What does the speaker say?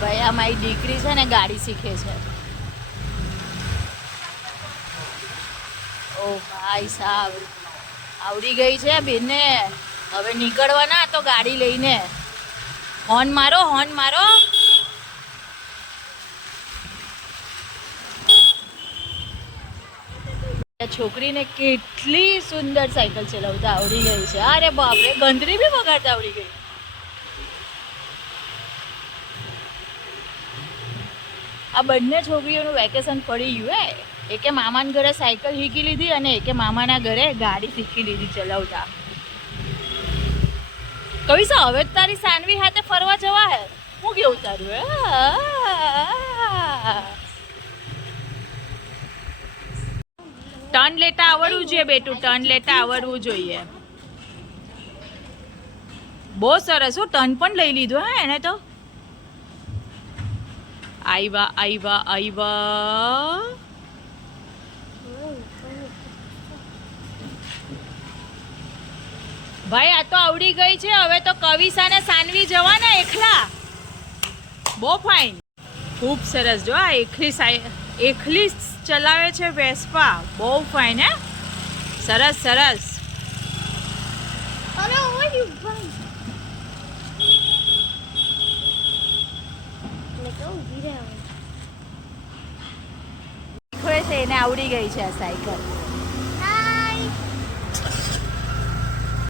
ભાઈ આ મારી દીકરી છે ને ગાડી શીખે છે. ઓ ભાઈ સાહેબ આવડી ગઈ છે બેને. હવે નીકળવાના તો ગાડી લઈને. હોર્ન મારો, હોર્ન મારો. છોકરીને કેટલી સુંદર સાયકલ ચલાવતા આવડી ગઈ છે. અરે બાપરે, ગંદરી બી વગાડતા આવડી ગઈ. આ બંને છોકરીઓનું વેકેશન પડી ગયું. એકે મામાના ઘરે સાયકલ શીખી લીધી અને એકે મામાના ઘરે ગાડી શીખી લીધી ચલાવતા. કવિશા, હવે તારી સાનવી હાથે ફરવા જવા હે. હું કેવું તારું? ટર્ન લેતા આવડવું જોઈએ બેટું, ટર્ન લેતા આવડવું જોઈએ. બહુ સરસ. હું ટર્ન પણ લઈ લીધો હે એને તો. આઈવા આઈવા આઈવા. ભાઈ આ તો આવડી ગઈ છે. હવે તો કવિશા ને સાનવી જવાના એકલા. બહુ ફાઇન, ખૂબ સરસ. જો આ એકલી ચલાવે છે વેસ્પા. બહુ ફાઇન હે. સરસ સરસ. શીખવે છે એને આવડી ગઈ છે આ સાયકલ.